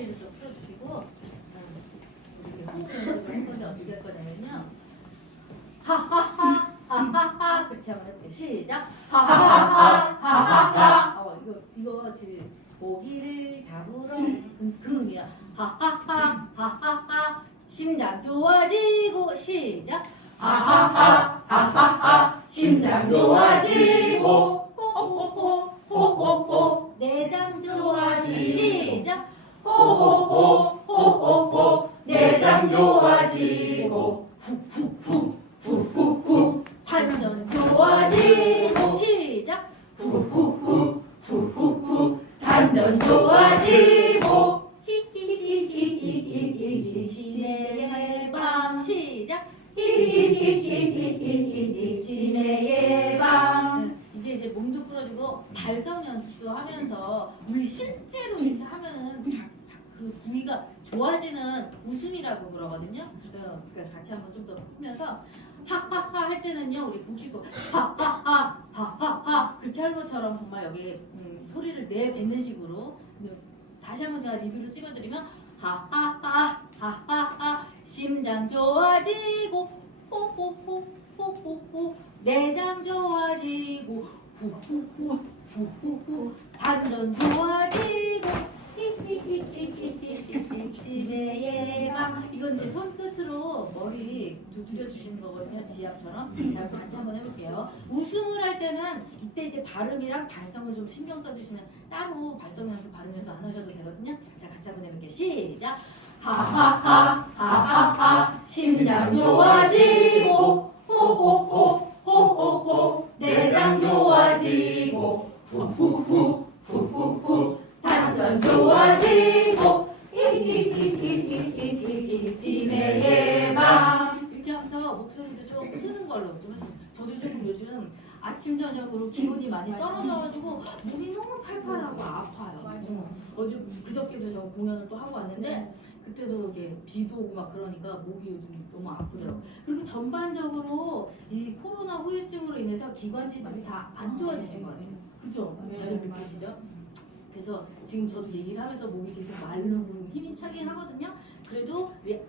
다리를 좀 풀어주시고 이렇게 호흡 연습을 할 건데 어떻게 할 거냐면요. 하하하 하하하 그렇게 한번 해볼게요. 시작. 하하하 하하하. 이거 지금 모기를 잡으러 그 의미야. 하하하 하하하 심장 좋아지고 시작. 하하하 하하하 심장 좋아지고 호호호 호호호 내장 좋아지고 시작. 호호호 호호호 내장 좋아지고 훅훅훅 훅훅훅 단전 좋아지고 시작. 훅훅훅 훅훅훅 단전 좋아지고 히히히히히히히 치매 예방 시작. 히히히히히히히 치매 예방. 이게 이제 몸도 풀어주고 발성 연습도 하면서 우리 실제로 이렇게 하면은 그 부위가 좋아지는 웃음이라고 그러거든요. 그러니까 같이 한번 좀 더 하면서 하하하 할 때는요 우리 복식도 하하하 하하하 그렇게 하는 것처럼 정말 여기 소리를 내뱉는 식으로 다시 한번 제가 리뷰를 찍어드리면 하하하 하하하 심장 좋아지고 호호호 호호호 내장 좋아지고 후후후 후후후 단전 좋아지고 히히히히히히히 치매 예방. 이건 이제 손끝으로 머리 두드려 주시는 거거든요. 지압처럼. 자, 같이 한번 해볼게요. 웃음을 할 때는 이때 이제 발음이랑 발성을 좀 신경 써주시면 따로 발성 연습, 발음 연습 안 하셔도 되거든요. 자, 같이 한번 해볼게요. 시작. 하하하 하하하 심장 좋아지고 호호호 호호호 내장 좋아지고 후후후 후후후 단전 좋아지고 히히히히히히히 치매 예방. 이렇게 하면서 목소리도 좀 크는 걸로 좀 하시면. 저도 좀 요즘 아침 저녁으로 기온이 많이 떨어져가지고 목이 너무 팔팔하고 아파요. 어제 그저께도 저 공연을 또 하고 왔는데 그때도 이제 비도 오고 막 그러니까 목이 요즘 너무 아프더라고요. 그리고 전반적으로 이 코로나 후유증으로 인해서 기관지들이 다 안 좋아지신 거예요. 그죠? 다들 느끼시죠? 그래서 지금 저도 얘기를 하면서 목이 계속 마르고 힘이 차긴 하거든요. 그래도 우리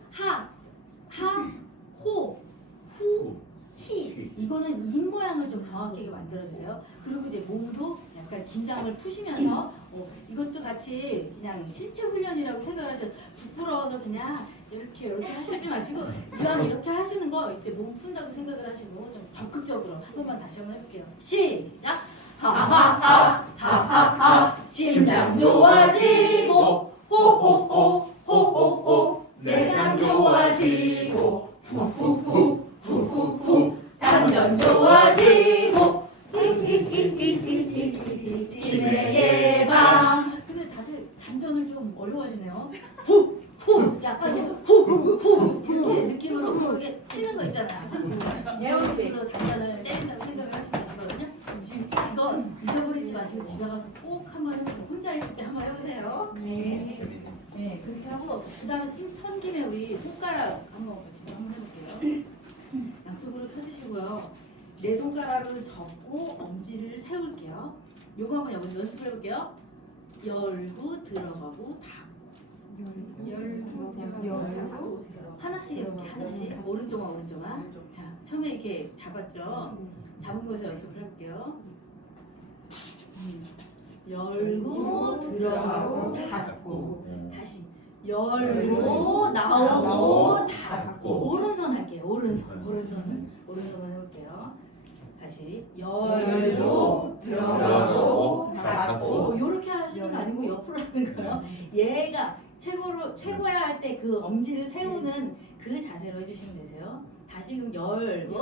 호, 후, 히 이거는 입 모양을 좀 정확하게 만들어주세요. 그리고 이제 몸도 약간 긴장을 푸시면서 이것도 같이 그냥 신체 훈련이라고 생각을 하셔서 부끄러워서 그냥 이렇게 하시지 마시고 이왕 이렇게 하시는 거 이때 몸 푼다고 생각을 하시고 좀 적극적으로 한 번만 다시 한번 해볼게요. 시작. 하하하 하하하 심장 좋아지고 호호호 호호호 내장 좋아지고 후후후 후후후 단전 좋아지고 히히히히히히히 치매 예방. 근데 다들 단전을 좀 어려워하시네요. 후후 약간 후후 이렇게 느낌으로 그렇게 치는 거 있잖아요. 에어스로 단전을 때린다고 생각을 하시면 되거든요. 지금 이거 잊어버리지 마시고 집에 가서 꼭 한번 해보세요. 혼자 있을 때 한번 해보세요. 네. 네, 그렇게 하고 그 다음에 선 김에 우리 손가락 한번 같이 한번 해볼게요. 양쪽으로 펴주시고요. 네 손가락을 접고 엄지를 세울게요. 요거 한번 연습을 해볼게요. 열고 들어가고 열고 하나씩 이렇게 하나씩 오른쪽만 자 처음에 이렇게 잡았죠. 잡은 곳에 연습을 해볼게요. 열고 들어가고 닫고 다시 열고 나오고 닫고 오른손 할게요. 오른손을 해볼게요. 다시 열고 들어가고 닫고 요렇게 하시는 거 아니고 옆으로 하는 거예요. 얘가 최고야 할 때 그 엄지를 세우는 그 자세로 해주시면 되세요. 다시 그럼 열고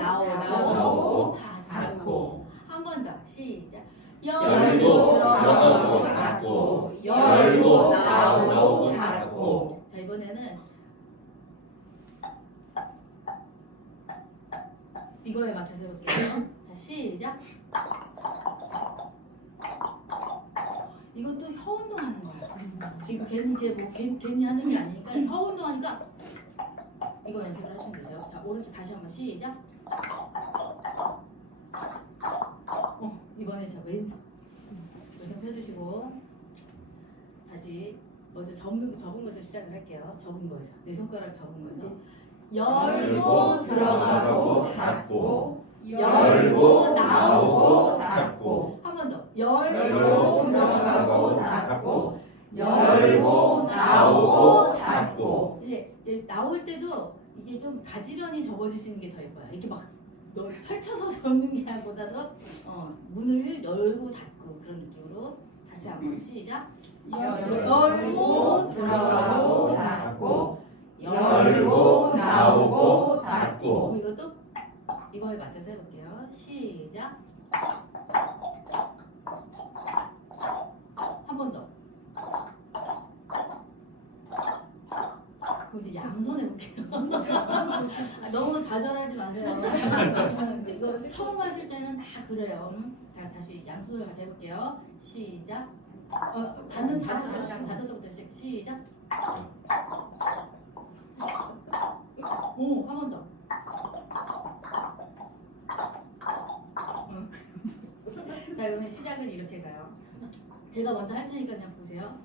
나오고 닫고 한 번 더 시작. 열고 들어가고 닫고 열고 나오고 닫고. 자 이번에는 이거에 맞춰서 해볼게요. 자 시작. 이것도 혀 운동하는 거야. 이거 괜히 이제 뭐 괜히 하는 게 아니니까 혀 운동하니까 이거 연습을 하시면 되죠. 자 오른쪽 다시 한번 시작. 이번에 자 왼손 펴주시고 다시 먼저 접은 것에서 시작을 할게요. 접은 거에서 내 손가락 접은 거에서 열고 들어가고 닫고 열고 나오고 닫고 한 번 더 열고 들어가고 닫고 열고 나오고 닫고 이제 나올 때도 이게 좀 가지런히 접어주시는 게 더 예뻐요. 이렇게 막 펼쳐서 접는 게 보다도 문을 열고 닫고 그런 느낌으로 다시 한번 시작. 열고 들어가고 닫고 열고 나오고 닫고 이것도 이거에 맞춰서 해볼게요. 시작. 한 번 더. 그럼 이제 양손 해볼게요. 너무 좌절하지 마세요. 근데 이거 처음 하실 때는 다 그래요. 자, 다시 양손을 같이 해볼게요. 시작. 닫아서부터 시작. 오, 한 번 더. 자, 그러면 시작은 이렇게 가요. 제가 먼저 할 테니까 그냥 보세요.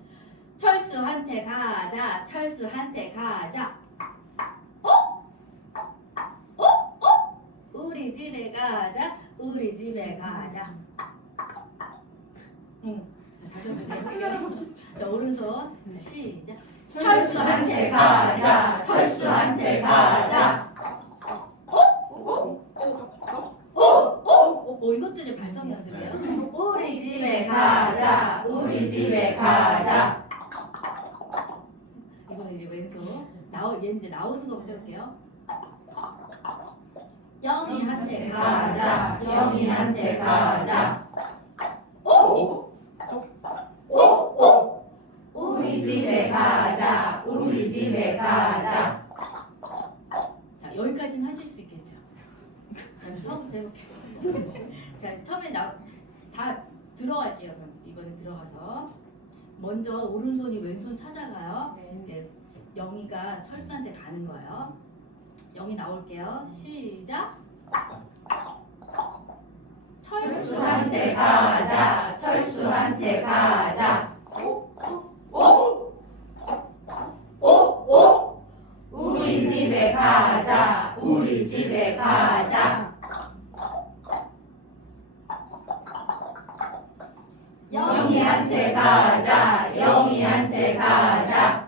철수한테 가자. 철수한테 가자. 우리 집에 가자. 우리 집에 가자. 자, 다시 한번 해볼게요. 자, 오른손 시작. 철수한테 가자 철수한테 가자 이것도 이제 발성 연습이에요. 우리 집에 가자 우리 집에 가자 이거는 이제 왼손 얘 이제 나오는 거부터 해볼게요. 영희한테 가자 영희한테 가자 우리 집에 가자 우리 집에 가자 자, 여기까지는 하실 수 있겠죠. 자, 처음부터 해볼게요. 자, 처음에 다 들어갈게요. 그럼 이번에 들어가서 먼저 오른손이 왼손 찾아가요. 이제 영희가 철수한테 가는 거예요. 영희 나올게요. 시작. 철수한테 가자 철수한테 가자 우리 집에 가자 우리 집에 가자 영희한테 가자 영희한테 가자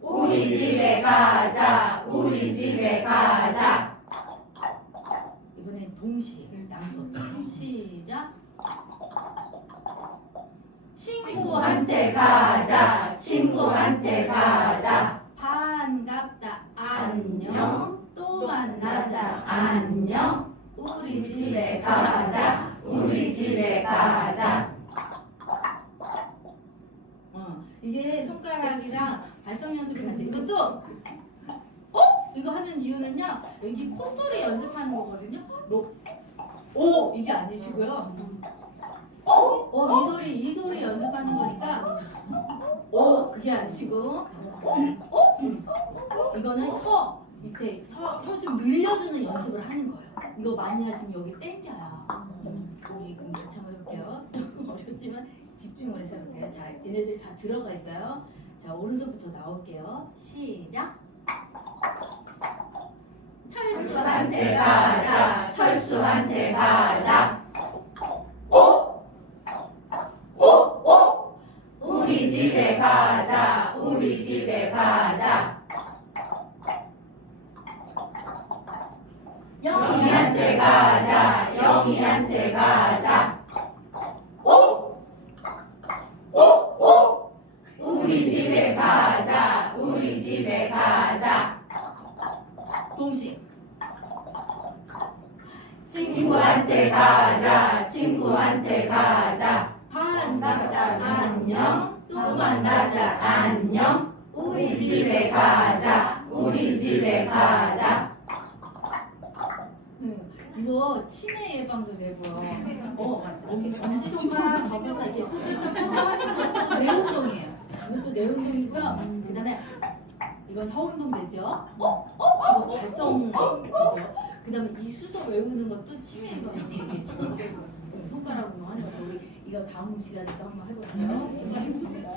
우리 집에 가자 우리 집에 가자 이번엔 동시에 양손 시작. 친구한테 가자 친구한테 가자 반갑다 안녕 또 만나자 안녕 우리 집에 가자 우리 집에 가자 이게 손가락이랑 발성 연습을 같이 이것도 이거 하는 이유는요 여기 콧소리 연습하는 거거든요. 오 이게 아니시고요. 이 소리 연습하는 거니까 그게 아니시고 이거는 혀 밑에 혀 좀 늘려주는 연습을 하는 거예요. 이거 많이 하시면 여기 땡겨요. 여기 그럼 같이 한번 해볼게요. 조금 어렵지만 집중을 해서 해볼게요. 자, 얘네들 다 들어가 있어요. 자, 오른손부터 나올게요. 시작. 철수한테 가자 철수한테 가자 우리 집에 가자 우리 집에 가자 영희한테 가자 영희한테 가자 우리 집에 가자 우리 집에 가자 동시에 친구한테 가자 친구한테 가자 반갑다 안녕 또 만나자 안녕 우리 집에 가자 우리 집에 가자 이거 치매 예방도 되고요. 엄지손가락 접었다 이렇게 하는 것도 뇌 운동이에요. 이것도 뇌 운동이고요. 그다음에 이건 혀 운동 되죠. 이거 발성 되죠. 그다음에 이 수서 외우는 것도 치매 예방에 되게 좋아요. 손가락 운동하는 거 우리 이거 우리가 다음 시간에 또 한번 해볼게요. 수고하셨습니다.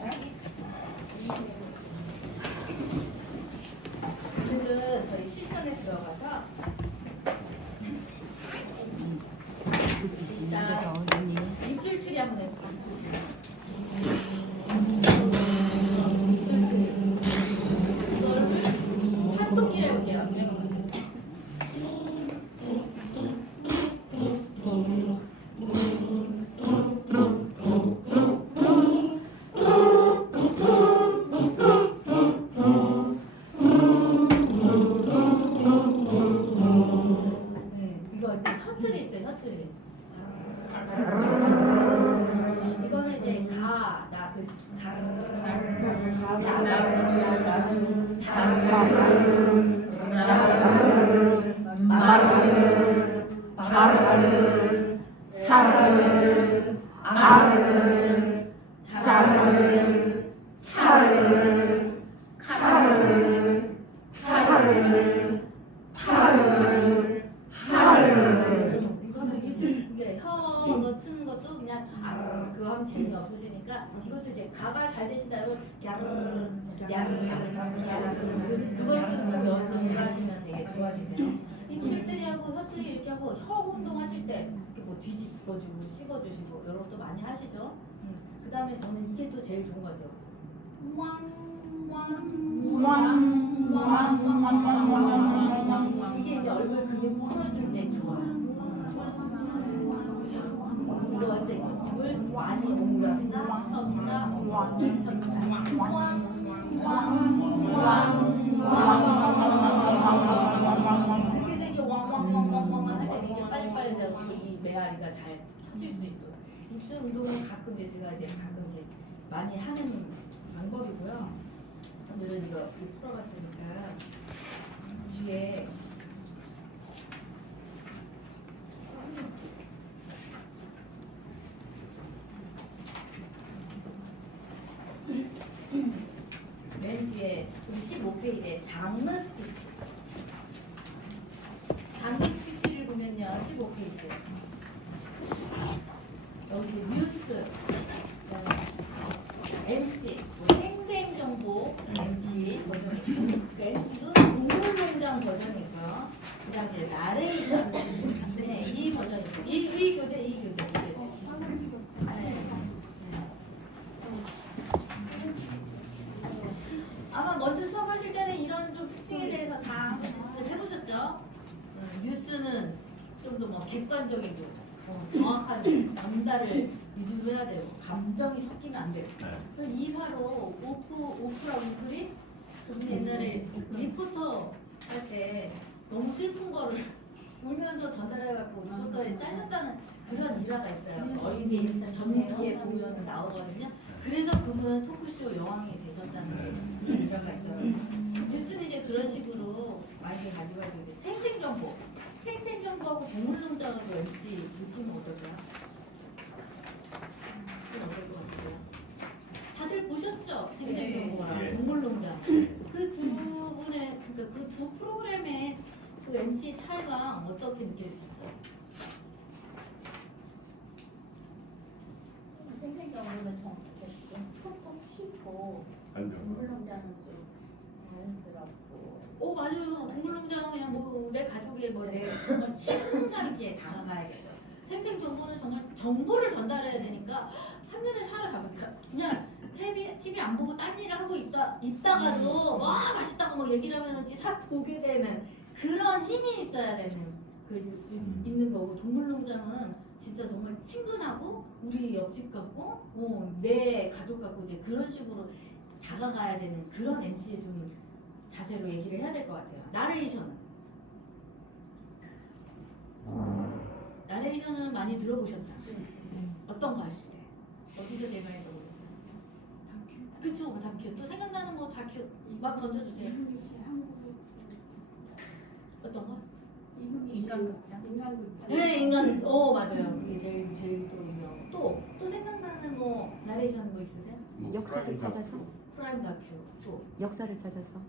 오늘은 저희 실전에 들어가서 일단 입술트리 한번 해볼게요. 입술트리. 이걸 팔토끼를 해볼게요. 혀틀이 있어요, 혀틀이. 이거는 이제 혀 넣는 것도 그냥 그거 하면 재미없으시니까 이것도 이제 가가 잘 되신다 그러면 그것도 또 연습을 하시면 되게 좋아지세요. 입술트리하고 혀트리 이렇게 하고 혀 운동하실 때 이렇게 뭐 뒤집어주고 씹어주시고 이런 것도 많이 하시죠. 그 다음에 저는 이게 또 제일 좋은 것 같아요. 이게 이제 얼굴 근육 풀어줄 때 좋아요. 이거 할 때 입을 많이 오므렸다 그래서 이제 왕왕왕왕왕 할 때 이게 빨리빨리 되고 이 메아리가 잘 쳐질 수 있도록 입술 운동은 가끔 이제 제가 이제 가끔 이제 많이 하는 방법이고요. 오늘은 이거 풀어봤으니까 뒤에 맨 뒤에 우리 15페이지에 장르 스피치. 장르 스피치를 보면요, 15페이지. 여기 이제 뉴스, MC, 생생정보 MC 버전이 있고, 그 MC도 동물농장 버전이 있고요. 그 다음에 나레이션. 네, 이 버전이 있고, 이 교재. 아마 먼저 수업하실 때는 이런 좀 특징에 대해서 다 해보셨죠? 뉴스는 좀 더 뭐 객관적이고 정확한 전달을 위주로 해야 되고 감정이 섞이면 안 돼요. 이 바로 오프라 윈프리 우리 옛날에 리포터 할 때 너무 슬픈 거를 울면서 전달해갖고 리포터에 잘렸다는 그런 일화가 있어요. 어린이 전기에 보면 나오거든요. 그래서 그분은 토크쇼 여왕이 되셨다는 일화가 있더라고요. 뉴스는 이제 그런 식으로 많이 가지고 가시고 생생정보하고 동물농장하고 MC 이 팀은 어떨까요? 좀 어떨 것 같으세요? 다들 보셨죠? 생생정보랑 동물농장 그 두 분의 그러니까 그 두 프로그램의 그 MC 차이가 어떻게 느껴지셨어요? 생생정보는 좀 톡톡 튀고 동물농장은 좀 자연스럽고. 오 맞아요. 동물농장은 그냥 뭐 내 가족의 내 정말 친근감 있게 다가가야겠죠. 생생정보는 정말 정보를 전달해야 되니까 한눈에 사로잡으니까 그냥 TV 안 보고 딴 일을 하고 있다가도 와 맛있다고 막 얘기를 하면 싹 보게 되는 그런 힘이 있어야 되는 있는 거고 동물농장은 진짜 정말 친근하고 우리 옆집 같고 내 가족 같고 이제 그런 식으로 다가가야 되는 그런 MC의 좀 자세로 얘기를 해야 될 것 같아요. 나레이션은 많이 들어보셨잖아요. 어떤 거 하실 때? 어디서 제일 많이 들어보셨어요? 다큐. 그쵸, 뭐 다큐. 또 생각나는 뭐 다큐 막 던져주세요. 어떤 거? 인간극장. 네, 인간. 맞아요. 그게 제일 또 유명. 또 생각나는 뭐 나레이션 뭐 있으세요? 역사를 찾아서 프라임 다큐. 또 역사를 찾아서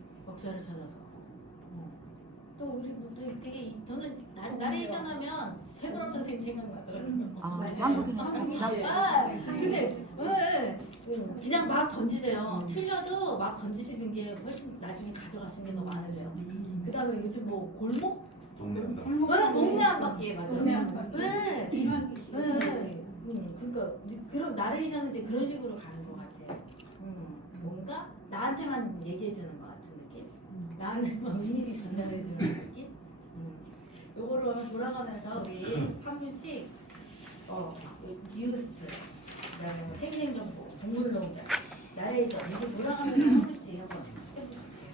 또 우리 모두 되게 저는 나레이션 하면 해그럼 선생님 생각나더라고요. 한국인 근데 그냥 막 던지세요. 틀려도 막 던지시는 게 훨씬 나중에 가져가시는 게 더 많으세요. 그 다음에 요즘 뭐 골목? 동네 동네 한 바퀴 맞아요. 동네 한 바퀴. 네. 2만 개씩. 그러니까 그런 나레이션은 이제 그런 식으로 가는 것 같아요. 뭔가 나한테만 얘기해주는 것 같은 느낌. 나한테만 미리 전달해주는 느낌. 요거를 돌아가면서 우리 한 분씩 뉴스, 그다음에 뭐 생생정보, 동물농장, 나레이션 이렇게 돌아가면서 한 분씩 한번 해보실게요.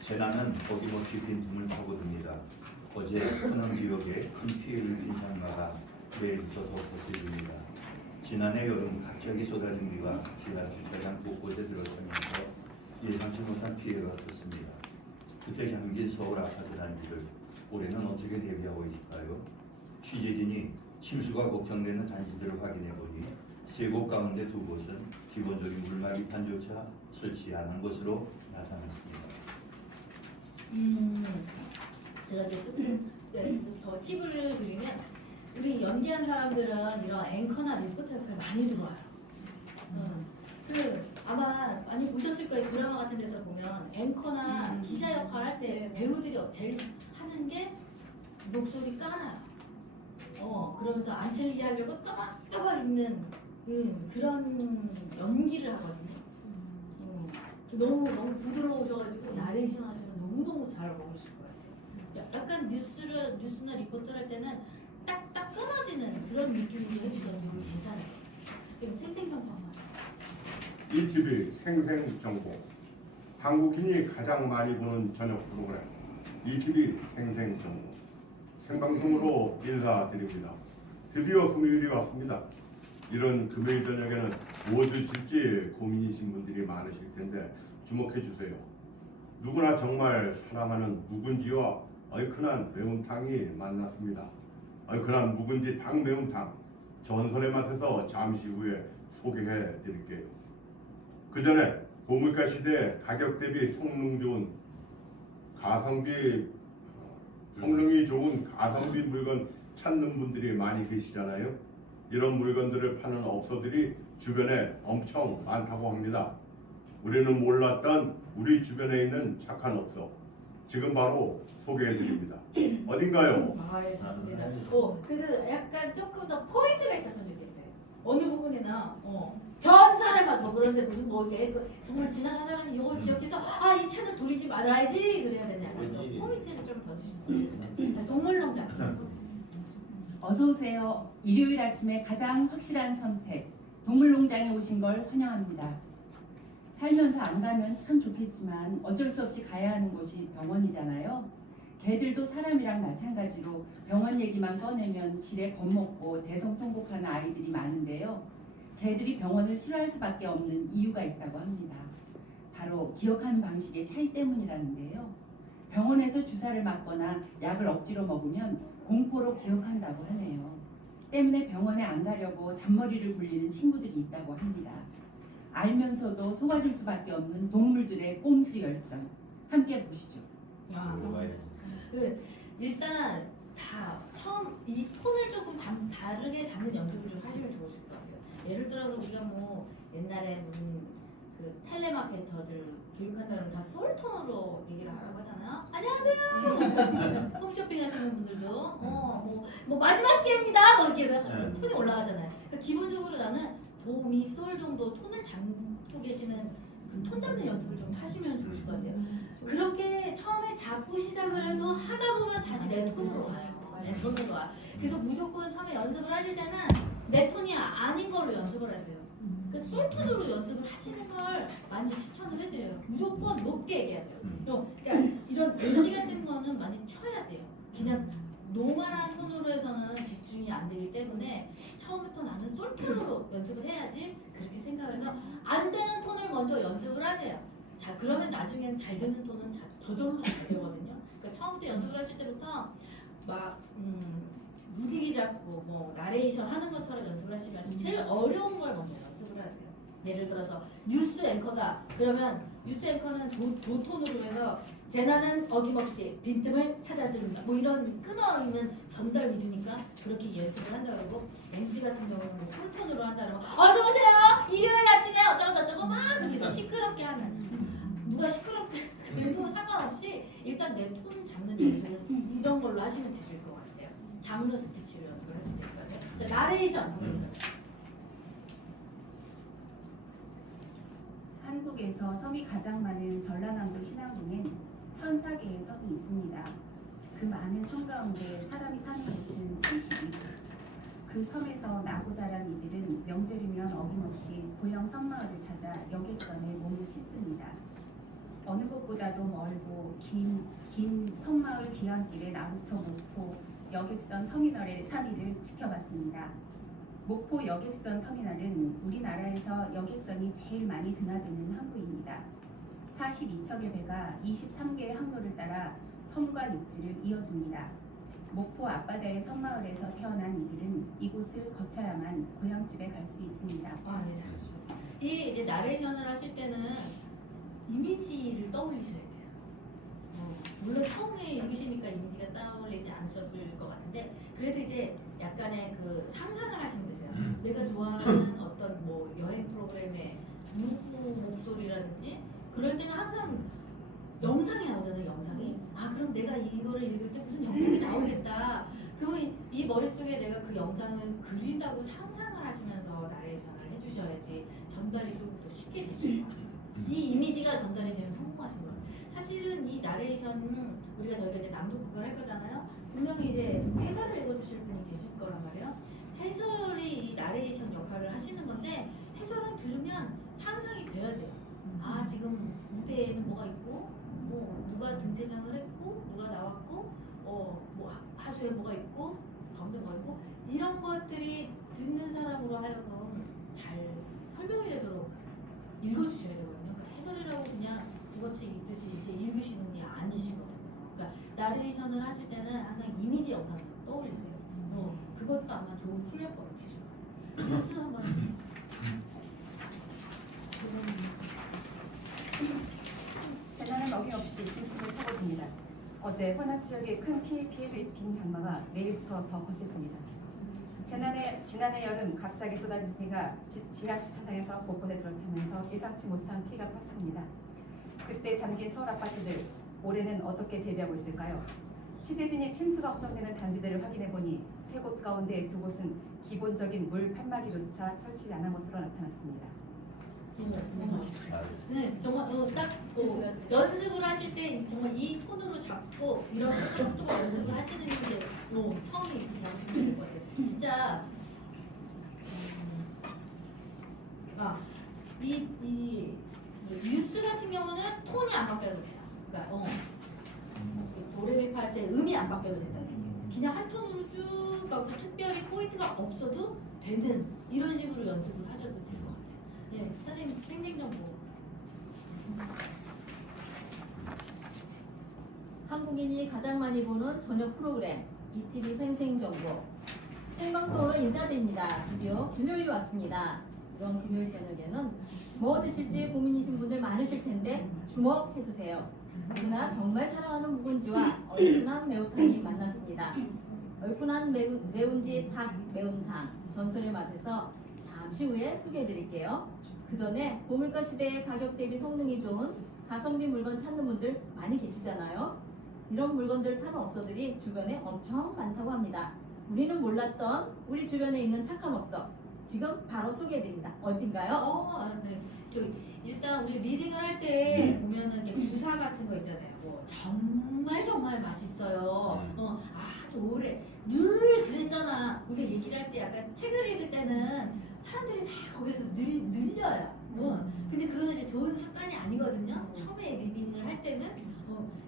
재난은 어김없이 빈틈을 파고듭니다. 어제 천안 지역에 큰 피해를 빈 상가가 내일부터 더 거세집니다. 지난해 여름 갑자기 쏟아진 비가 지하 주차장 곳곳에 들어서면서 예상치 못한 피해가 컸습니다. 그때 잠긴 서울 아파트 단지를 올해는 어떻게 대비하고 있을까요? 취재진이 침수가 걱정되는 단지들을 확인해보니 3곳 가운데 2곳은 기본적인 물막이판조차 설치 안 한 것으로 나타났습니다. 제가 이제 조금 더 팁을 드리면 우리 연기한 사람들은 이런 앵커나 리포터 역할 많이 들어와요. 아마 많이 보셨을 거예요. 드라마 같은 데서 보면 앵커나 기자 역할 할 때 배우들이 제일 하는 게 목소리 깔아요. 그러면서 안 틀리게 하려고 떠박떠박 있는 그런 연기를 하거든요. 너무 부드러우셔가지고 나레이션 하시면 너무너무 잘 어울리실 것 같아요. 약간 뉴스나 리포트를 할 때는 딱딱 끊어지는 그런 느낌으로 해주셔도 괜찮아요. 그럼 생생정보 한번. ETV 생생정보. 한국인이 가장 많이 보는 저녁 프로그램 ETV 생생정보. 생방송으로 인사드립니다. 드디어 금요일이 왔습니다. 이런 금요일 저녁에는 뭐 드실지 고민이신 분들이 많으실 텐데 주목해 주세요. 누구나 정말 사랑하는 묵은지와 얼큰한 매운탕이 만났습니다. 얼큰한 묵은지 닭 매운탕 전설의 맛에서 잠시 후에 소개해 드릴게요. 그 전에 고물가 시대 가격 대비 성능이 좋은 가성비 물건 찾는 분들이 많이 계시잖아요. 이런 물건들을 파는 업소들이 주변에 엄청 많다고 합니다. 우리는 몰랐던 우리 주변에 있는 착한 업소 지금 바로 소개해드립니다. 어딘가요? 예, 좋습니다. 그래서 약간 조금 더 포인트가 있었으면 좋겠어요. 어느 부분이나 전설의 맛 그런데 무슨 이게 정말 지나간 사람이 이걸 기억해서 이 채널 돌리지 말아야지 그래야 되냐. 포인트를 좀 더 주시면 좋겠어요. 동물농장. 어서 오세요. 일요일 아침에 가장 확실한 선택 동물농장에 오신 걸 환영합니다. 살면서 안 가면 참 좋겠지만 어쩔 수 없이 가야 하는 곳이 병원이잖아요. 개들도 사람이랑 마찬가지로 병원 얘기만 꺼내면 지레 겁먹고 대성통곡하는 아이들이 많은데요. 개들이 병원을 싫어할 수밖에 없는 이유가 있다고 합니다. 바로 기억하는 방식의 차이 때문이라는데요. 병원에서 주사를 맞거나 약을 억지로 먹으면 공포로 기억한다고 하네요. 때문에 병원에 안 가려고 잔머리를 굴리는 친구들이 있다고 합니다. 알면서도 속아줄 수밖에 없는 동물들의 꼼수 열정 함께 보시죠. 일단 다 처음 이 톤을 조금 다르게 잡는 연습을 좀 하시면 좋으실 것 같아요. 예를 들어서 우리가 뭐 옛날에 그 텔레마케터들 교육한다면 다 솔톤으로 얘기를 하라고 하잖아요. 안녕하세요. 홈쇼핑 하시는 분들도 뭐 마지막 기회입니다. 뭐 이렇게 톤이 올라가잖아요. 그러니까 기본적으로 나는 도미 솔 정도 톤을 잡고 계시는 톤 잡는 연습을 좀 하시면 좋으실 것 같아요. 그렇게 처음에 잡고 시작을 해도 하다 보면 다시 내 톤으로 가요. 내 톤으로 와. 그래서 무조건 처음에 연습을 하실 때는 내 톤이 아닌 걸로 연습을 하세요. 그 솔톤으로 연습을 하시는 걸 많이 추천을 해드려요. 무조건 높게 얘기하세요. 그러니까 이런 예시 같은 거는 많이 쳐야 돼요. 그냥 노멀한 톤으로 해서는 집중이 안 되기 때문에 처음부터 나는 솔톤으로 연습을 해야지 그렇게 생각을 해서 안 되는 톤을 먼저 연습을 하세요. 자, 그러면 나중에는 잘 되는 톤은 저절로 잘 되거든요. 그러니까 처음부터 연습을 하실 때부터 막 무지개 잡고 뭐 나레이션 하는 것처럼 연습을 하시면 제일 어려운 걸 먼저 연습을 하세요. 예를 들어서 뉴스 앵커다. 그러면 뉴스 앵커는 도톤으로 해서 재난은 어김없이 빈틈을 찾아듭니다. 뭐 이런 끊어있는 전달 위주니까 그렇게 연습을 한다 그러고 MC 같은 경우는 뭐 풀톤으로 한다 그러고 어서 오세요. 일요일 아침에 어쩌고 막 그렇게 시끄럽게 하면 누가 시끄럽게 그래도 상관없이 일단 내 톤 잡는 연습을 이런 걸로 하시면 되실 것 같아요. 장르 스피치로 연습을 하시면 될 것 같아요. 자, 나레이션. 한국에서 섬이 가장 많은 전라남도 신안군엔 1004개의 섬이 있습니다. 그 많은 섬 가운데 사람이 사는 곳은 72곳. 그 섬에서 나고 자란 이들은 명절이면 어김없이 고향 섬마을을 찾아 여객선에 몸을 씻습니다. 어느 곳보다도 멀고 긴 섬마을 귀환길에 나부터 목포 여객선 터미널의 3일을 지켜봤습니다. 목포 여객선 터미널은 우리나라에서 여객선이 제일 많이 드나드는 항구입니다. 42척의 배가 23개의 항로를 따라 섬과 육지를 이어줍니다. 목포 앞바다의 섬마을에서 태어난 이들은 이곳을 거쳐야만 고향집에 갈 수 있습니다. 아, 네, 잘하셨습니다. 이 이제 나레이션을 하실 때는 이미지를 떠올리셔야 돼요. 물론 처음에 읽으시니까 이미지가 떠올리지 않으셨을 것 같은데 그래도 이제 약간의 그 상상을 하시면 되세요. 내가 좋아하는 어떤 뭐 여행 프로그램의 누구 목소리라든지 그럴 때는 항상 영상이 나오잖아요. 영상이. 아 그럼 내가 이거를 읽을 때 무슨 영상이 나오겠다. 이 머릿속에 내가 그 영상을 그린다고 상상을 하시면서 나레이션을 해주셔야지 전달이 좀 더 쉽게 되실 것 같아요. 이 이미지가 전달이 되면 성공하신 거예요. 사실은 이 나레이션 저희가 이제 낭독극을 할 거잖아요. 분명히 이제 해설을 읽어주실 분이 계실 거란 말이에요. 해설이 이 나레이션 역할을 하시는 건데 해설은 들으면 상상이 돼야 돼요. 아 지금 무대에는 뭐가 있고 뭐 누가 등대장을 했고 누가 나왔고 뭐 하수에 뭐가 있고 가운데 뭐가 있고 이런 것들이 듣는 사람으로 하여금 잘 설명이 되도록 읽어주셔야 되거든요. 그러니까 해설이라고 그냥 국어책 읽듯이 이렇게 읽으시는 게 아니시거든요. 그러니까 나레이션을 하실 때는 항상 이미지 영상을 떠올리세요. 그것도 아마 좋은 훈련법이 되실 거예요. 뉴스 한번 재난은 어김없이 빈틈을 타고듭니다. 어제 호남 지역에 큰 피해를 입힌 장마가 내일부터 더 거셌습니다. 지난해 여름 갑자기 쏟아진 비가 지하 주차장에서 곳곳에 들어차면서 예상치 못한 피가 컸습니다. 그때 잠긴 서울 아파트들 올해는 어떻게 대비하고 있을까요? 취재진이 침수가 걱정되는 단지들을 확인해보니 3곳 가운데 2곳은 기본적인 물 팻마기조차 설치지 않은 것으로 나타났습니다. 네, 정말 딱 연습을 하실 때 정말 이 톤으로 잡고 이런 속도로 연습을 하시는 게 처음에 이렇게 잡으시면 될 것 같아요. 진짜 이 뉴스 같은 경우는 톤이 안 바뀌어도 돼요. 그러니까 도레미파 할 때 음이 안 바뀌어도 된다는 얘기예요. 그냥 한 톤으로 쭉 가고 특별히 포인트가 없어도 되는 이런 식으로 연습을 하셔도 될 것 같아요. 예, 선생님 생생정보. 한국인이 가장 많이 보는 저녁 프로그램 ETV 생생정보 생방송으로 인사드립니다. 드디어 금요일이 왔습니다. 이런 금요일 저녁에는 뭐 드실지 고민이신 분들 많으실 텐데 주목해주세요. 우리나라 정말 사랑하는 묵은지와 얼큰한 매운탕이 만났습니다. 얼큰한 매운지 닭 매운탕 전설의 맛에서 잠시 후에 소개해드릴게요. 그 전에 고물가 시대에 가격 대비 성능이 좋은 가성비 물건 찾는 분들 많이 계시잖아요. 이런 물건들 파는 업소들이 주변에 엄청 많다고 합니다. 우리는 몰랐던 우리 주변에 있는 착한 업소 지금 바로 소개해드립니다. 어딘가요? 네. 일단 우리 리딩을 할 때 보면은 이렇게 부사 같은 거 있잖아요. 뭐 정말 맛있어요. 아주 오래 늘 그랬잖아. 우리 얘기를 할 때 약간 책을 읽을 때는 사람들이 다 거기서 늘려요. 근데 그거는 이제 좋은 습관이 아니거든요. 처음에 리딩을 할 때는.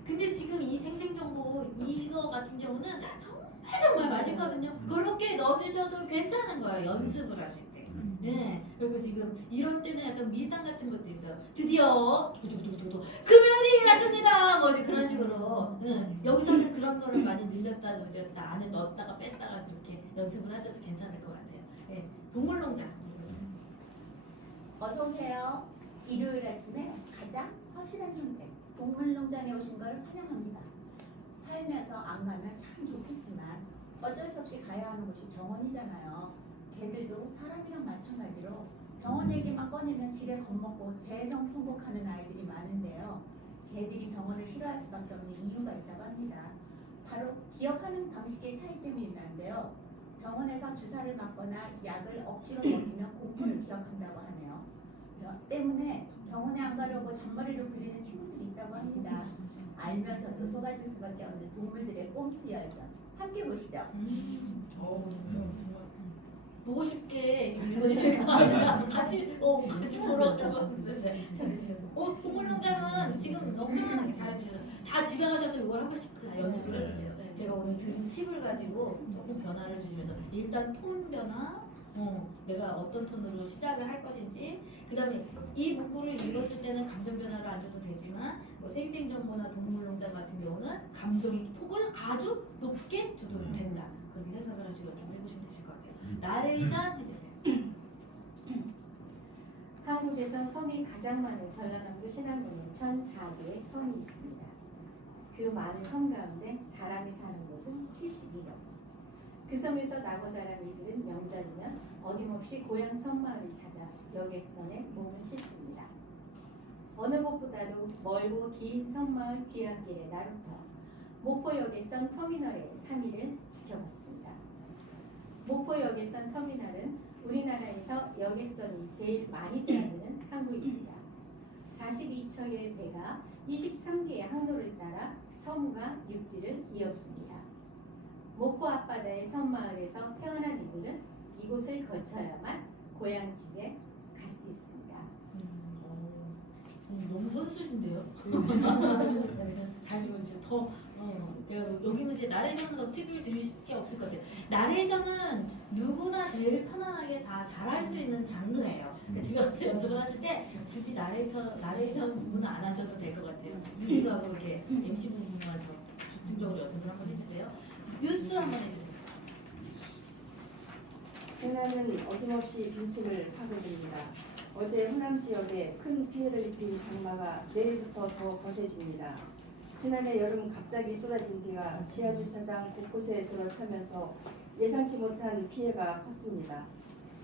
근데 지금 이 생생정보 이거 같은 경우는 정말 맛있거든요. 그렇게 넣어주셔도 괜찮은 거예요. 연습을 하실 때. 네. 그리고 지금 이런 때는 약간 밀당 같은 것도 있어요. 드디어 금요일이 왔습니다. 뭐 이제 그런 식으로. 여기서는 그런 거를 많이 늘렸다 늘렸다 안에 넣었다가 뺐다가 그렇게. 嗯 이렇게 연습을 하셔도 괜찮을 것 같아요. 예, 동물농장 읽어주세요. 嗯 네, 嗯 네, 어서 오세요. 일요일 아침에 가장 확실한 선택. 동물농장에 오신 걸 환영합니다. 살면서 안 가면 참 좋겠지만 어쩔 수 없이 가야 하는 곳이 병원이잖아요. 개들도 사람이랑 마찬가지로 병원 얘기만 꺼내면 집에 겁먹고 대성통곡하는 아이들이 많은데요. 개들이 병원을 싫어할 수밖에 없는 이유가 있다고 합니다. 바로 기억하는 방식의 차이 때문이라는데요. 병원에서 주사를 맞거나 약을 억지로 먹이면 공포를 기억한다고 하네요. 때문에 병원에 안 가려고 잔머리를 굴리는 친구들이 있다고 합니다. 알면서도 속아줄 수밖에 없는 동물들의 꼼수 열전. 함께 보시죠. 보고 싶게 읽어주시는 거 아니라 같이 보러 가려고 잘해주셨어요. 동물농장은 지금 너무 편안하게 잘해주셔서 다 집에 가셔서 이걸 한 번씩 다 연습을 해보세요. 제가 오늘 드린 팁을 가지고 조금 변화를 주시면서 일단 톤 변화, 내가 어떤 톤으로 시작을 할 것인지, 그 다음에 이 문구를 읽었을 때는 감정 변화를 안 줘도 되지만 생생정보나 동물농장 같은 경우는 감정의 폭을 아주 높게 줘도 된다. 그렇게 생각을 하시고 해보시면 되실 것 같아요. 나레이션 해주세요. 한국에서 섬이 가장 많은 전라남도 신안군에 1,004개의 섬이 있습니다. 그 많은 섬 가운데 사람이 사는 곳은 72명. 그 섬에서 나고 자란 이들은 명절이면 어김없이 고향 섬마을을 찾아 여객선에 몸을 싣습니다. 어느 곳보다도 멀고 긴 섬마을 귀향길의 나루터, 목포여객선 터미널의 3일을 지켜봤습니다. 목포여객선 터미널은 우리나라에서 여객선이 제일 많이 빼앗는 항구입니다. 42척의 배가 23개의 항로를 따라 섬과 육지를 이어줍니다. 목포 앞바다의 섬마을에서 태어난 이들은 이곳을 거쳐야만 고향집에 갈 수 있습니다. 너무 선수신데요? 잘 들어주세요. 제가 여기는 이제 나레이션에서 팁을 드릴 게 없을 것 같아요. 나레이션은 누구나 제일 편안하게 다 잘할 수 있는 장르예요. 그러니까 집에 가서 연습을 하실 때 굳이 나레이션은 안 하셔도 될 것 같아요. 뉴스하고 이렇게 MC 분들만 더 집중적으로 연습을 한번 해주세요. 뉴스 한번 해주세요. 재난은 어김없이 빈틈을 파고듭니다. 어제 호남 지역에 큰 피해를 입힌 장마가 내일부터 더 거세집니다. 지난해 여름 갑자기 쏟아진 비가 지하주차장 곳곳에 들어차면서 예상치 못한 피해가 컸습니다.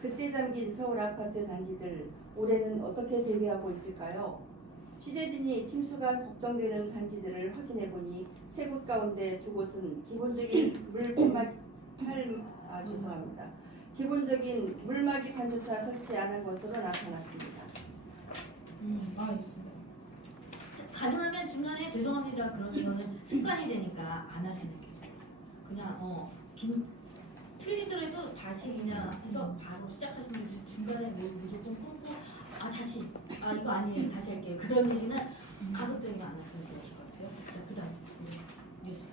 그때 잠긴 서울 아파트 단지들 올해는 어떻게 대비하고 있을까요? 취재진이 침수가 걱정되는 단지들을 확인해보니 세 곳 가운데 두 곳은 기본적인 물막이 반조차 설치 안 한 것으로 나타났습니다. 알겠습니다. 가능하면 중간에 죄송합니다 그러는 거는 습관이 되니까 안 하시는 게 있어요. 그냥 틀리더라도 다시 그냥 해서 바로 시작하시는 게 중간에 무조건 끊고 다시 이거 아니에요 다시 할게요 그런 얘기는 가급적이면 안 하시는 게 좋을 것 같아요. 자 그다음 뉴스.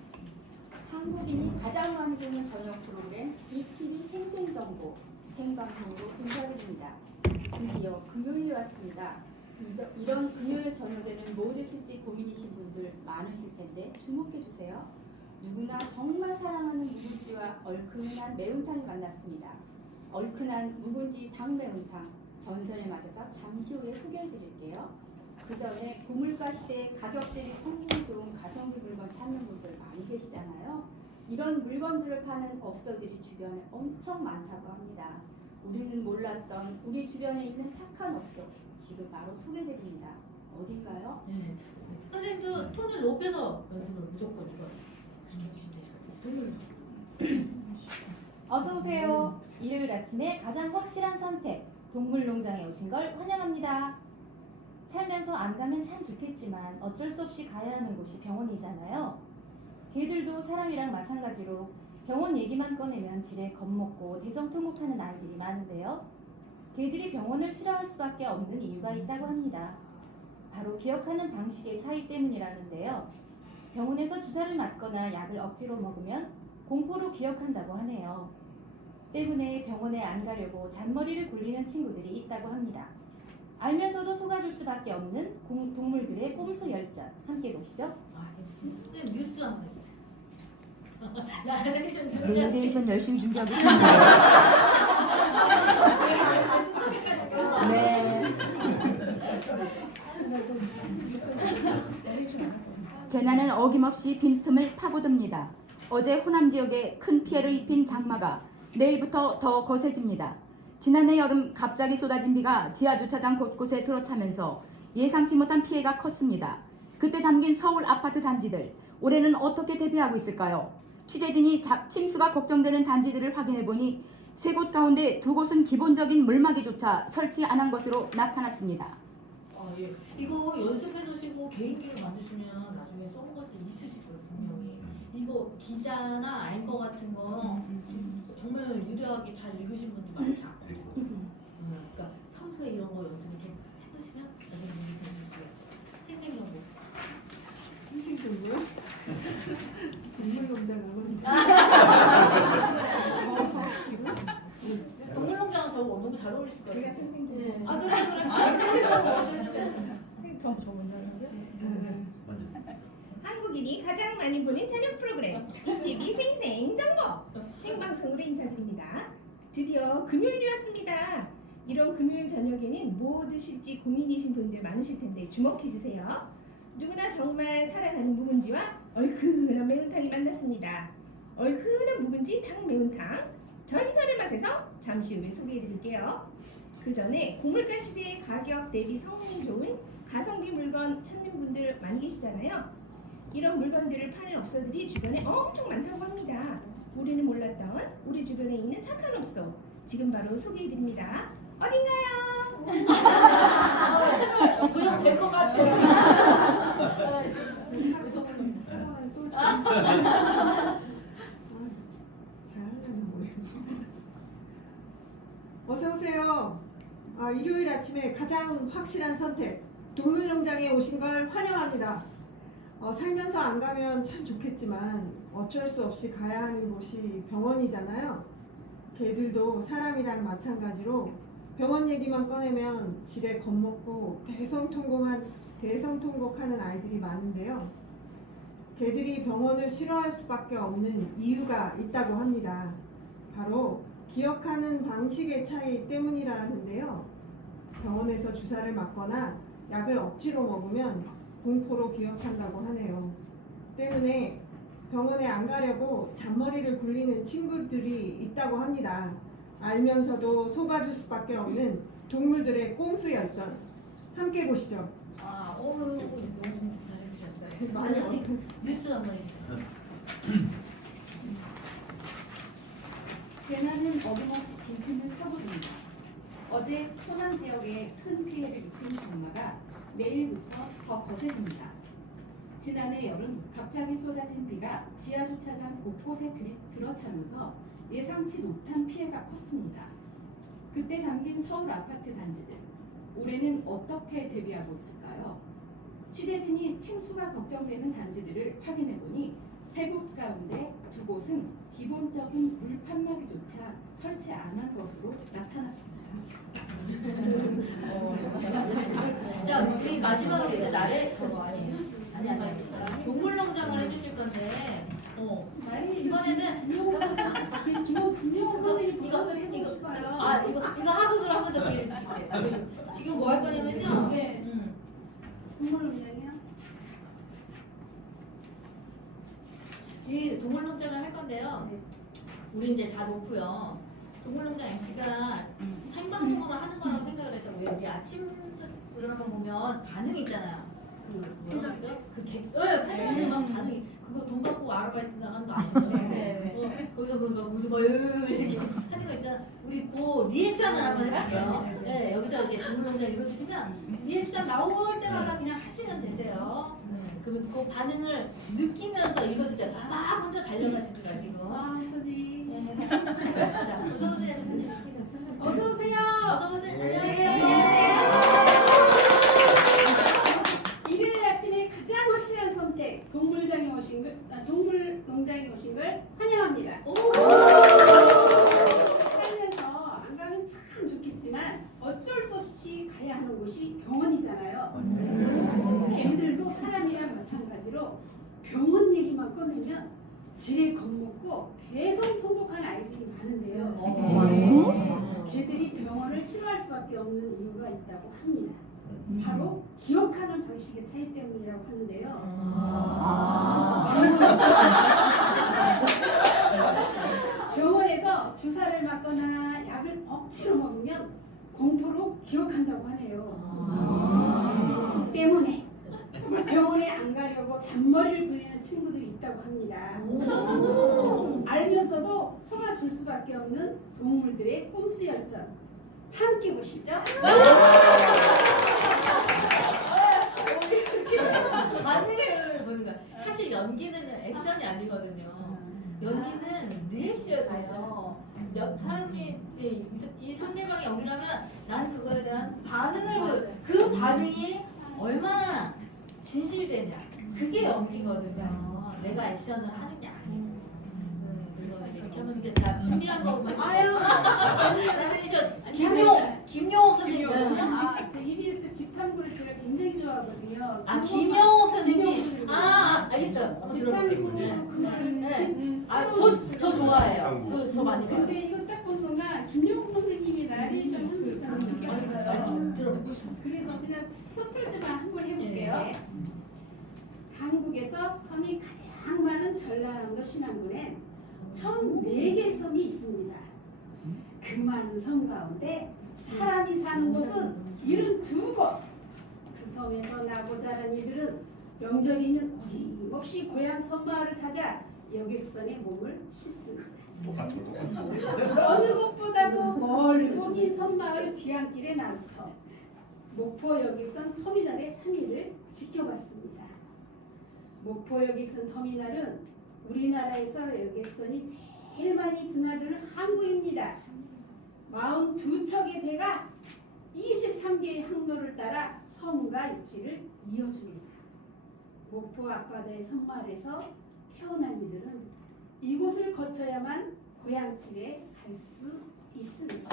한국인이 가장 많이 보는 저녁 프로그램 ETV 생생정보 생방송으로 인사드립니다. 드디어 금요일이 왔습니다. 이런 금요일 저녁에는 뭐 드실지 고민이신 분들 많으실 텐데 주목해 주세요. 누구나 정말 사랑하는 묵은지와 얼큰한 매운탕이 만났습니다. 얼큰한 묵은지 닭매운탕 전설에 맞아서 잠시 후에 소개해 드릴게요. 그 전에 고물가 시대에 가격대비 성능이 좋은 가성비 물건 찾는 분들 많이 계시잖아요. 이런 물건들을 파는 업소들이 주변에 엄청 많다고 합니다. 우리는 몰랐던 우리 주변에 있는 착한 업소 지금 바로 소개드립니다. 어딘가요? 네. 선생님도 톤을 높여서 연습을 무조건 이거 그렇게 해주시면 되죠. 톤을 어서 오세요. 일요일 아침에 가장 확실한 선택. 동물농장에 오신 걸 환영합니다. 살면서 안 가면 참 좋겠지만 어쩔 수 없이 가야 하는 곳이 병원이잖아요. 개들도 사람이랑 마찬가지로 병원 얘기만 꺼내면 지레 겁먹고 대성통곡하는 아이들이 많은데요. 개들이 병원을 싫어할 수밖에 없는 이유가 있다고 합니다. 바로 기억하는 방식의 차이 때문이라는데요. 병원에서 주사를 맞거나 약을 억지로 먹으면 공포로 기억한다고 하네요. 때문에 병원에 안 가려고 잔머리를 굴리는 친구들이 있다고 합니다. 알면서도 속아줄 수밖에 없는 동물들의 꼼수 열전 함께 보시죠. 해주세요. 선생님 뉴스 한번 해주세요. 나레이션 준비. 내레이션 열심히 준비하고 있습니다. 순서까지 네. 어김없이 빈틈을 파고듭니다. 어제 호남 지역에 큰 피해를 입힌 장마가 내일부터 더 거세집니다. 지난해 여름 갑자기 쏟아진 비가 지하주차장 곳곳에 들어차면서 예상치 못한 피해가 컸습니다. 그때 잠긴 서울 아파트 단지들, 올해는 어떻게 대비하고 있을까요? 취재진이 침수가 걱정되는 단지들을 확인해보니 3곳 가운데 2곳은 기본적인 물막이조차 설치 안 한 것으로 나타났습니다. 예. 이거 연습해 놓으시고 개인기로 만드시면 나중에 써먹을 때 있으실 거예요, 분명히. 이거 기자나 앵커 같은 거 정말 유려하게 잘 읽으신 분들 많지 않거든요. 그러니까 평소에 이런 거 연습을 좀 해놓으시면 나중에 문제 되실 수가 있어요. 생생정보. 생생정보요? 동물농장은 동물농장은 저거 너무 잘 어울리실 것 같아요. 생생정보. 아 그래. 아 생생정보 해주세요. 한국인이 가장 많이 보는 저녁 프로그램 ETV 생생정보 생방송으로 인사드립니다. 드디어 금요일이 왔습니다. 이런 금요일 저녁에는 뭐 드실지 고민이신 분들 많으실 텐데 주목해주세요. 누구나 정말 사랑하는 묵은지와 얼큰한 매운탕이 만났습니다. 얼큰한 묵은지 탕 매운탕 전설의 맛에서 잠시 후에 소개해드릴게요. 그 전에 고물가 시대의 가격 대비 성능이 좋은 가성비 물건 찾는 분들 많이 계시잖아요. 이런 물건들을 파는 업소들이 주변에 엄청 많다고 합니다. 우리는 몰랐던 우리 주변에 있는 착한 업소 지금 바로 소개해드립니다. 어딘가요? 그냥 될 것 같아요. 어서 오세요. 일요일 아침에 가장 확실한 선택 동물농장에 오신 걸 환영합니다. 살면서 안 가면 참 좋겠지만 어쩔 수 없이 가야 하는 곳이 병원이잖아요. 개들도 사람이랑 마찬가지로 병원 얘기만 꺼내면 집에 겁먹고 대성통곡하는 아이들이 많은데요. 개들이 병원을 싫어할 수밖에 없는 이유가 있다고 합니다. 바로 기억하는 방식의 차이 때문이라는데요. 병원에서 주사를 맞거나 약을 억지로 먹으면 공포로 기억한다고 하네요. 때문에 병원에 안 가려고 잔머리를 굴리는 친구들이 있다고 합니다. 알면서도 속아줄 수밖에 없는 동물들의 꼼수 열전 함께 보시죠. 너무 잘해주셨어요. 뉴스 한번 해주세요. 재난은 어김없이 빈틈을 파고듭니다. 어제 호남 지역에 큰 피해를 입힌 장마가 내일부터 더 거세집니다. 지난해 여름 갑자기 쏟아진 비가 지하주차장 곳곳에 들어차면서 예상치 못한 피해가 컸습니다. 그때 잠긴 서울 아파트 단지들, 올해는 어떻게 대비하고 있을까요? 취재진이 침수가 걱정되는 단지들을 확인해보니 3곳 가운데 2곳은 기본적인 물판막이조차 설치 안 한 것으로 나타났습니다. 자, 우리 마지막으로 이제 나래 저거 아니 동물농장을 해주실 건데, 이번에는 이거 하극으로 한 번 더 기회를 주실게요. 지금 뭐 할 거냐면요. 동물농장이요? 이 동물농장을 할 건데요. 우리 이제 다 놓고요. 동물농장 MC가 생방송으로 하는 거라고 생각을 해서 왜 우리 아침 드라마 보면 반응이 있잖아요. 그 뭐라 그러죠? 패널들만 반응이 그거 돈 받고 아르바이트 나가는 거 아시죠? 거기서 보면 무슨 뭐 이렇게 하는 거 있잖아. 우리 그 리액션을 한번 해볼게요. 네, 여기서 이제 동물농장 읽어주시면 리액션 나올 때마다 그냥 하시면 되세요. 그러면 그 반응을 느끼면서 읽어주세요. 막 혼자 달려가시지 마시고. 어쩌지? 네. 자, 어서오세요. 어서오세요. 어서오세요. 일요일 아침에 가장 확실한 선택 동물농장에 오신 걸 환영합니다. 살면서 안 가면 참 좋겠지만 어쩔 수 없이 가야 하는 곳이 병원이잖아요. 개들도 사람이랑 마찬가지로 병원 얘기만 꺼내면 지레 겁먹고 대성통곡한 아이들이 많은데요. 개들이 병원 병원을 싫어할 수밖에 없는 이유가 있다고 합니다. 바로 기억하는 방식의 차이 때문이라고 하는데요. 병원에서 주사를 맞거나 약을 억지로 먹으면 공포로 기억한다고 하네요. 때문에 병원에 안 가려고 잔머리를 굴리는 친구들이 있다고 합니다. 알면서도 속아줄 수밖에 없는 동물들의 꼼수 열전 함께 보시죠. 반응을 보는 거야. 사실 연기는 액션이 아니거든요. 연기는 리액션이 돼요. 사람이 이 상대방이 연기를 하면 난 그거에 대한 반응을 그 반응이 얼마나 진실되냐. 그게 연기거든요. 내가 액션을 하는 게 아니고. 그거는 이렇게 하면 이게 다 준비한 거고. 아유, 나레이션 김용옥 선생님. 저 EBS 집탐구를 제가 굉장히 좋아하거든요. 김용옥 선생님. 있어요. 집탐구 저 좋아해요. 저 많이 봐요. 근데 이거 딱 보니까 김용옥 선생님이 나레이션 하는 듯한 느낌이 들어요. 그래서 그냥 서툴지만 한번 해볼게요. 한국에서 섬이 가장 많은 전라남도 신안군엔 1004개의 섬이 있습니다. 그 많은 섬 가운데 사람이 사는 곳은 72곳. 그 섬에서 나고 자란 이들은 명절이면 어김없이 고향 섬마을을 찾아 여객선에 몸을 씻습니다. 어느 곳보다도 멀고 긴 섬마을 귀향길의 나루터 목포 여객선 터미널의 3일을 지켜봤습니다. 목포 여객선 터미널은 우리나라에서 여객선이 제일 많이 드나드는 항구입니다. 42척의 배가 23개의 항로를 따라 섬과 입지를 이어줍니다. 목포 앞바다의 섬마을에서 태어난 이들은 이곳을 거쳐야만 고향집에 갈 수 있습니다.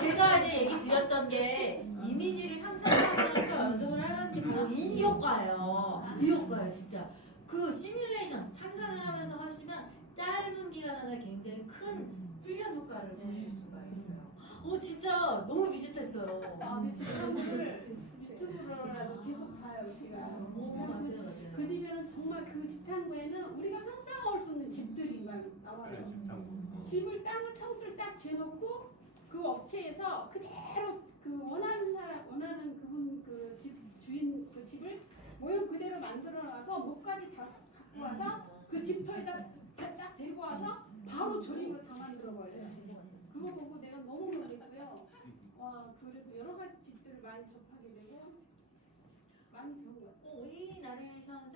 제가 이제 얘기 드렸던 게 이미지를 상상하면서 연습을 하는 게 바로 이 효과예요. 이 효과예요, 진짜. 그 시뮬레이션 상상을 하면서 하시면 짧은 기간 안에 굉장히 큰 훈련 효과를 보실 수가 있어요. 진짜 너무 비슷했어요. 제가 오늘 유튜브로라도 계속 봐요, 제가. 맞아요. 그 집에는 정말 그 집탐구에는 우리가 상상할 수 없는 집들이 막 나와요. 집을 땅을 평수를 딱 재놓고 그 업체에서 그대로 그 원하는 그분 그 집 주인 그 집을 모형 그대로 만들어놔서 목까지 다 갖고 와서 그 집터에다 딱 데리고 와서 바로 조립을 다 만들어 버려요. 그거 보고 내가 너무 놀랐고요. 그래서 여러 가지 집들을 많이 접하게 되고 많이 배운 것 같아요. 이 나레이션